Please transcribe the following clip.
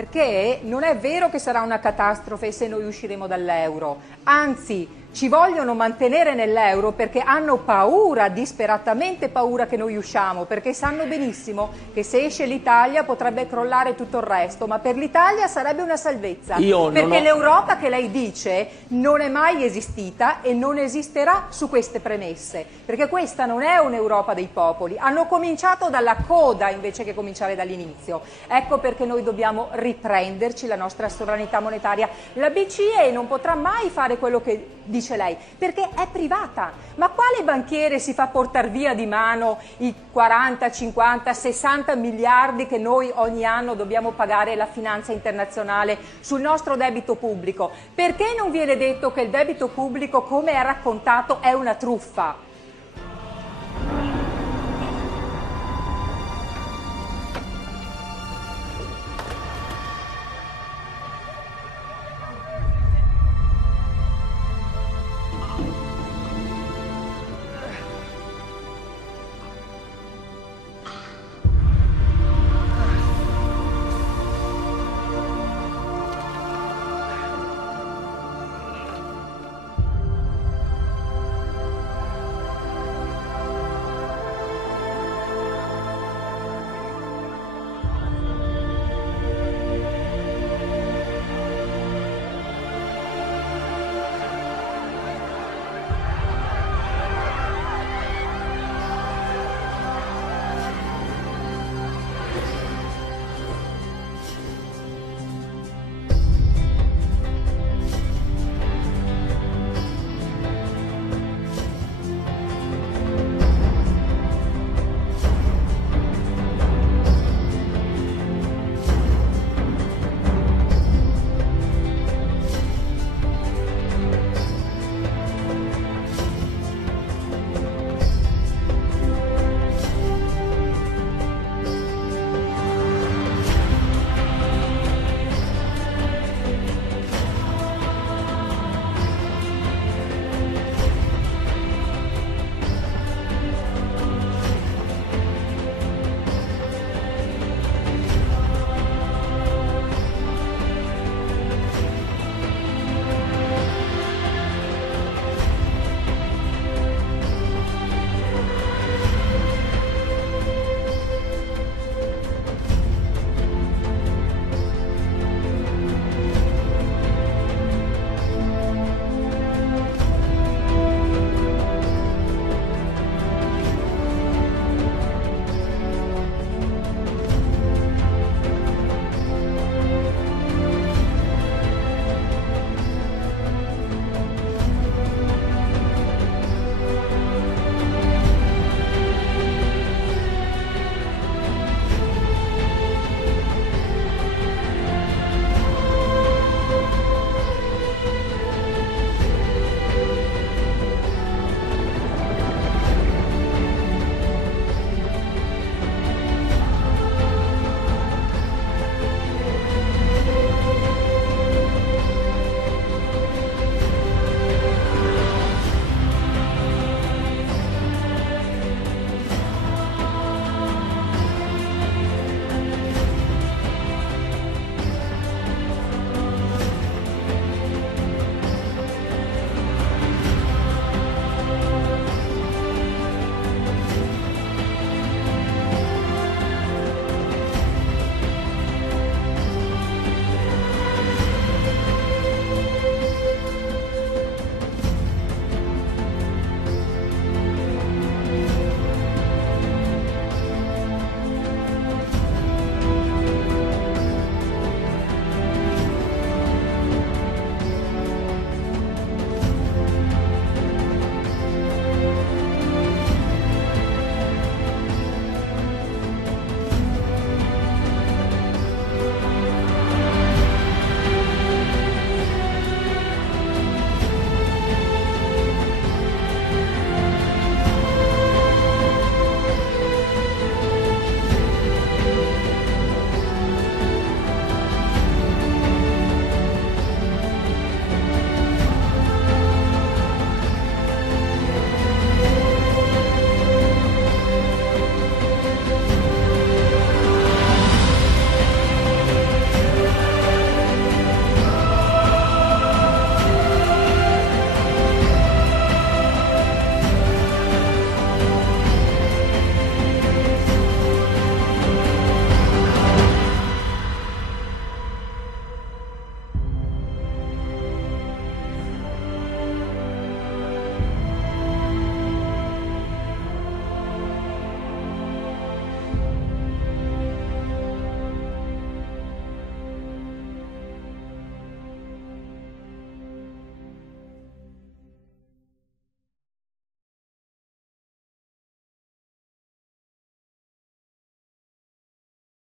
perché non è vero che sarà una catastrofe se noi usciremo dall'euro, anzi ci vogliono mantenere nell'euro perché hanno paura, disperatamente paura che noi usciamo, perché sanno benissimo che se esce l'Italia potrebbe crollare tutto il resto, ma per l'Italia sarebbe una salvezza, perché l'Europa che lei dice non è mai esistita e non esisterà su queste premesse, perché questa non è un'Europa dei popoli, hanno cominciato dalla coda invece che cominciare dall'inizio. Ecco perché noi dobbiamo riprenderci la nostra sovranità monetaria. La BCE non potrà mai fare quello che dice lei, perché è privata. Ma quale banchiere si fa portare via di mano i 40, 50, 60 miliardi che noi ogni anno dobbiamo pagare la finanza internazionale sul nostro debito pubblico? Perché non viene detto che il debito pubblico, come è raccontato, è una truffa?